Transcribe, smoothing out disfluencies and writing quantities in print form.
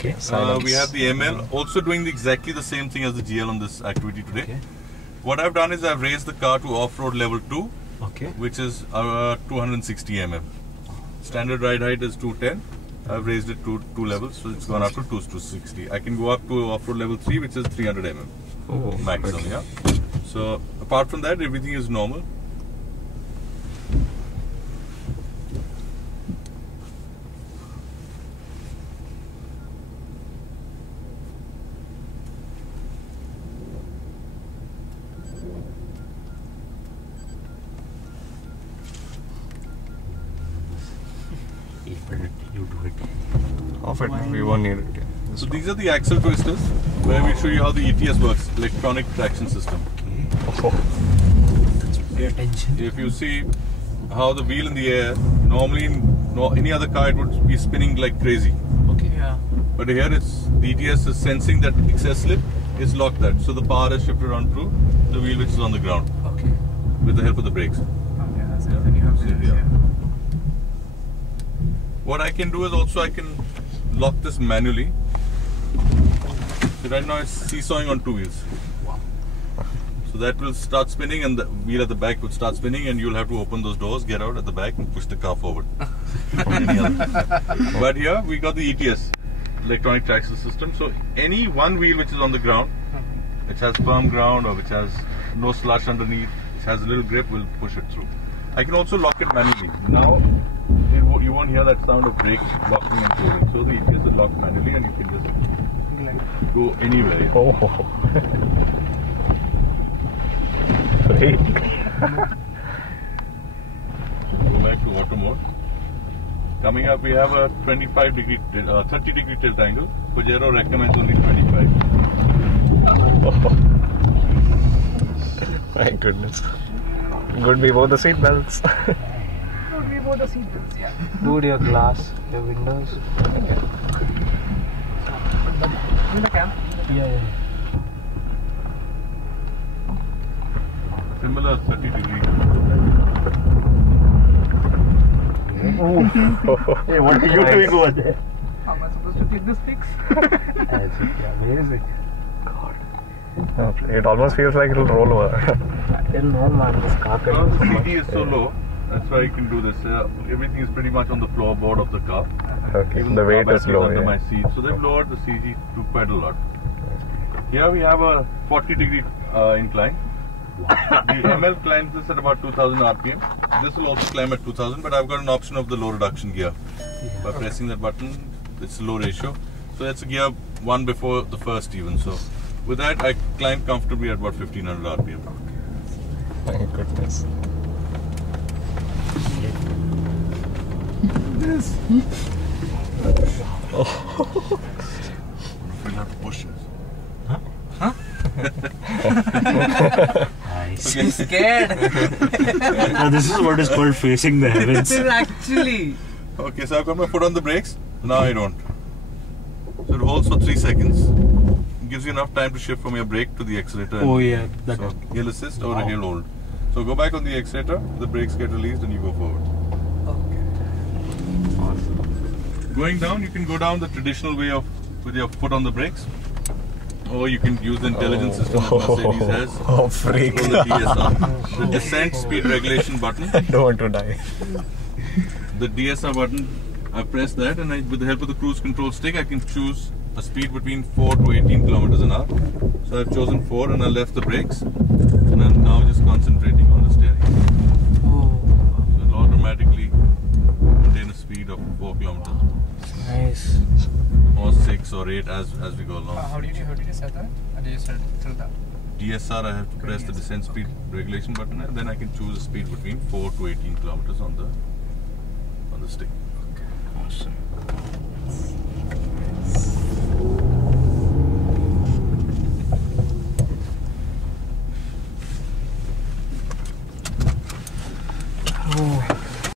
Okay. We have the ML also doing exactly the same thing as the GL on this activity today. Okay. What I've done is I've raised the car to off-road level 2, Okay. which is 260 mm. Standard ride height is 210. I've raised it to 2 levels, so it's gone up to 260. I can go up to off-road level 3, which is 300 mm Oh, maximum. okay. Yeah. So apart from that, everything is normal. You do it. Off it. We won't need it. So these are the axle twisters, where we show you how the ETS works, electronic traction system. Oh. Pay attention. If you see how the wheel in the air, normally in any other car it would be spinning like crazy. Okay. Yeah. But here it's the ETS is sensing that excess slip, it's locked that. So the power is shifted onto the wheel which is on the ground Okay. with the help of the brakes. Okay, that's it. Then you have to Yeah. What I can do is also I can lock this manually. So right now it's seesawing on 2 wheels. Wow. So that will start spinning and the wheel at the back would start spinning and you'll have to open those doors, get out at the back and push the car forward. But here we got the ETS, electronic traction system. So any one wheel which is on the ground, which has firm ground or which has no slush underneath, which has a little grip, will push it through. I can also lock it manually. Now you won't hear that sound of brake locking and closing. So the ETS is locked manually and you can just go anywhere. Oh. Great. Go back to auto mode. Coming up, we have a 30 degree tilt angle. Pajero recommends only 25. Oh. My goodness. Good before the seat belts. Good before the seat belts, yeah. Dude, your glass, your windows. In the cam. Yeah. Similar 30 degree. Hey, what are you doing over there? How am I supposed to click this fix? Where is it? God. It almost feels like it'll roll over. I don't know, man. This carpet Now is the so much. CG is so low. That's why you can do this. Everything is pretty much on the floorboard of the car. Okay, Even the weight car is battery low. under Yeah. my seat. So they've lowered the CG to quite a lot. Here we have a 40 degree incline. The ML climbs this at about 2000 RPM. This will also climb at 2000, but I've got an option of the low reduction gear. By pressing that button, it's a low ratio. So that's a gear one before the first even. So with that, I climb comfortably at about 1500 RPM. My goodness. This. We'll have to push it. Nice. Okay. Scared. Now this is what is called facing the heavens. This is actually. Okay, so I've got my foot on the brakes. Now I don't. So it holds for 3 seconds. It gives you enough time to shift from your brake to the accelerator. Oh yeah, that. So hill assist or a hill hold. So go back on the accelerator, the brakes get released and you go forward. Okay. Going down, you can go down the traditional way of with your foot on the brakes. Or you can use the intelligence system that Mercedes has. Oh, freak. Called the DSR. The descent speed regulation button. I don't want to die. The DSR button, I press that and with the help of the cruise control stick, I can choose a speed between 4 to 18 kilometers an hour. So I've chosen 4 and I left the brakes. And I'm now just concentrating on the steering. So it'll automatically maintain a speed of 4 kilometers. Nice. Or 6 or 8 as we go along. How did you set that? Or did you set it through that? DSR, I have to press the descent speed regulation button and then I can choose a speed between 4 to 18 kilometers on the stick. Awesome.